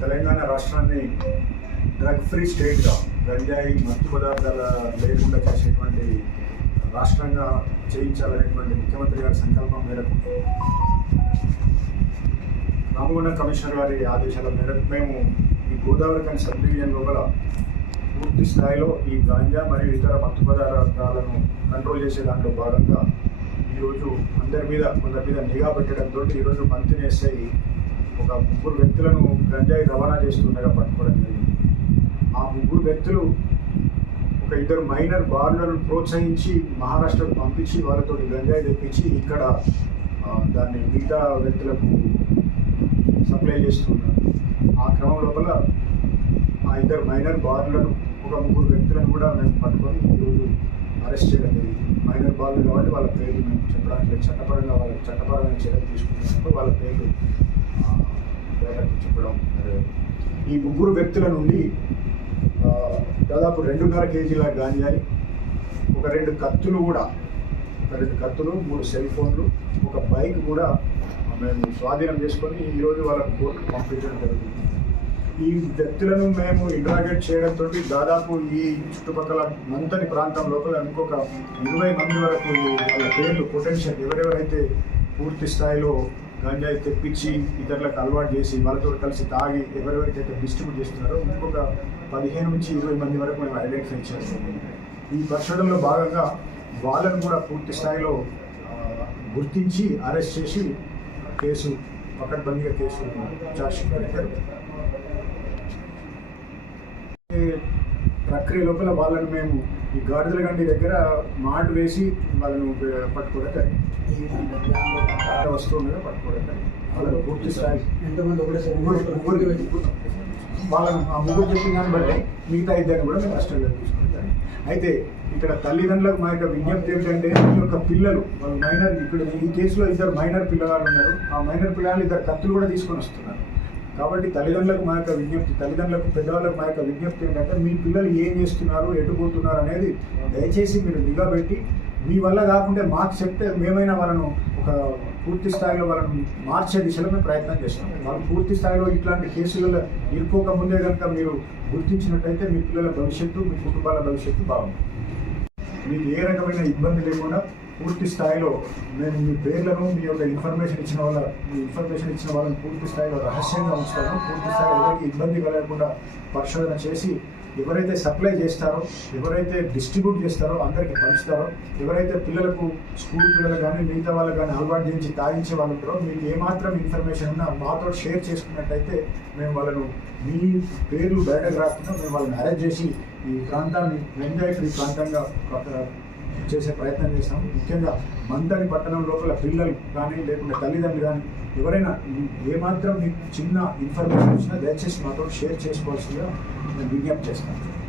తెలంగాణ రాష్ట్రాన్ని drug free స్టేట్గా గంజాయి మత్తు పదార్థాల లేకుండా చేసేటువంటి రాష్ట్రంగా చేయించాలనేటువంటి ముఖ్యమంత్రి గారి సంకల్పం మేరకు రామగుండ కమిషనర్ గారి ఆదేశాల మేరకు మేము ఈ గోదావరి కానీ సబ్ డివిజన్ లోపల పూర్తి స్థాయిలో ఈ గాంజా మరియు ఇతర మత్తు పదార్థాలను కంట్రోల్ చేసే దాంట్లో భాగంగా ఈరోజు అందరి మీద కొందరి మీద నిఘా పెట్టడంతో ఈరోజు మంత్రిని ఎస్ఐ ఒక ముగ్గురు వ్యక్తులను గంజాయి రవాణా చేస్తుండగా పట్టుకోవడం జరిగింది ఆ ముగ్గురు వ్యక్తులు ఒక ఇద్దరు మైనర్ బార్లను ప్రోత్సహించి మహారాష్ట్రకు పంపించి వాళ్ళతో గంజాయి తెప్పించి ఇక్కడ దాన్ని మిగతా వ్యక్తులకు సప్లై చేస్తున్నారు ఆ క్రమం లోపల ఆ ఇద్దరు మైనర్ బార్లను ఒక ముగ్గురు వ్యక్తులను కూడా మేము పట్టుకొని ఈరోజు అరెస్ట్ చేయడం జరిగింది మైనర్ బార్లు కాబట్టి వాళ్ళ పేర్లు మేము చెప్పడానికి చట్టపరంగా వాళ్ళ చట్టపరమైన చర్యలు తీసుకునేటప్పుడు వాళ్ళ పేర్లు బయటకు చెప్పడం ఈ ముగ్గురు వ్యక్తుల నుండి దాదాపు రెండున్నర కేజీల గాంజాయి ఒక రెండు కత్తులు కూడా ఒక రెండు కత్తులు మూడు సెల్ ఫోన్లు ఒక బైక్ కూడా మేము స్వాధీనం చేసుకొని ఈరోజు వాళ్ళకు కోర్టుకు పంపించడం జరుగుతుంది ఈ వ్యక్తులను మేము ఇంట్రాగేట్ చేయడంతో దాదాపు ఈ చుట్టుపక్కల మంతని ప్రాంతం లోపల ఇంకొక ఇరవై మంది వరకు వాళ్ళ పేర్లు పొటెన్షియల్ ఎవరెవరైతే పూర్తి స్థాయిలో గంజాయి తెప్పించి ఇతరులకు అలవాటు చేసి వాళ్ళతో కలిసి తాగి ఎవరెవరికైతే డిస్ట్రిబ్యూట్ చేస్తున్నారో ఇంకొక పదిహేను నుంచి ఇరవై మంది వరకు మేము ఐడెంటిఫై చేస్తాం ఈ పరిశోధనలో భాగంగా వాళ్ళను కూడా పూర్తి స్థాయిలో గుర్తించి అరెస్ట్ చేసి కేసు పకడ్బందీగా కేసు చార్జ్ షీట్ పెట్టారు ప్రక్రియ లోపల వాళ్ళని మేము ఈ గాడిదల గండి దగ్గర మాటు వేసి వాళ్ళని పట్టుకోవడం జరిగింది వస్తువులు పట్టుకోవడం వాళ్ళని పూర్తి స్థాయి వాళ్ళని ఆ ముగ్గురు చెప్పిన దాన్ని బట్టి మిగతా ఇద్దరిని కూడా మేము కష్టంగా తీసుకుంటాం అయితే ఇక్కడ తల్లిదండ్రులకు మా యొక్క విజ్ఞప్తి ఏమిటంటే ఈ యొక్క పిల్లలు వాళ్ళు మైనర్ ఇక్కడ ఈ కేసులో ఇద్దరు మైనర్ పిల్లగాళ్ళు ఉన్నారు ఆ మైనర్ పిల్లగాళ్ళు ఇద్దరు కత్తులు కూడా తీసుకొని వస్తున్నారు కాబట్టి తల్లిదండ్రులకు మా యొక్క విజ్ఞప్తి తల్లిదండ్రులకు పెద్దవాళ్ళకు మా యొక్క విజ్ఞప్తి ఏంటంటే మీ పిల్లలు ఏం చేస్తున్నారు ఎటుపోతున్నారు అనేది దయచేసి మీరు నిఘా మీ వల్ల కాకుండా మాకు చెప్తే మేమైనా వాళ్ళను ఒక పూర్తి స్థాయిలో వాళ్ళను మార్చే దిశలో మేము ప్రయత్నం చేస్తాం వాళ్ళు పూర్తి స్థాయిలో ఇట్లాంటి కేసులలో ఇరుక్కోక ముందే కనుక మీరు గుర్తించినట్టయితే మీ పిల్లల భవిష్యత్తు మీ కుటుంబాల భవిష్యత్తు బాగుంటుంది మీకు ఏ రకమైన ఇబ్బంది లేకుండా పూర్తి స్థాయిలో నేను మీ పేర్లను మీ యొక్క ఇన్ఫర్మేషన్ ఇచ్చిన వాళ్ళ మీ ఇన్ఫర్మేషన్ ఇచ్చిన వాళ్ళని పూర్తి స్థాయిలో రహస్యంగా ఉంచుతాను పూర్తి స్థాయిలో ఎవరికి ఇబ్బంది కలగకుండా పరిశోధన చేసి ఎవరైతే సప్లై చేస్తారో ఎవరైతే డిస్ట్రిబ్యూట్ చేస్తారో అందరికీ పంచుతారో ఎవరైతే పిల్లలకు స్కూల్ పిల్లలు కానీ మిగతా వాళ్ళు కానీ అలవాటు చేయించి తాగించే వాళ్ళు ఉంటారో మీకు ఏమాత్రం ఇన్ఫర్మేషన్ ఉన్నా మాతో షేర్ చేసుకున్నట్టయితే మేము వాళ్ళను మీ పేర్లు బయటకు రాకుండా మేము వాళ్ళని అరేంజ్ చేసి ఈ ప్రాంతాన్ని ఎంజాయ్ ఈ ప్రాంతంగా చేసే ప్రయత్నం చేసాం ముఖ్యంగా మందరి పట్టణం లోపల పిల్లలు కానీ లేకుండా తల్లిదండ్రులు కానీ ఎవరైనా ఏమాత్రం మీకు చిన్న ఇన్ఫర్మేషన్ వచ్చినా దయచేసి మాతో షేర్ చేసుకోవాల్సిందిగా నేను విజ్ఞప్తి చేస్తాను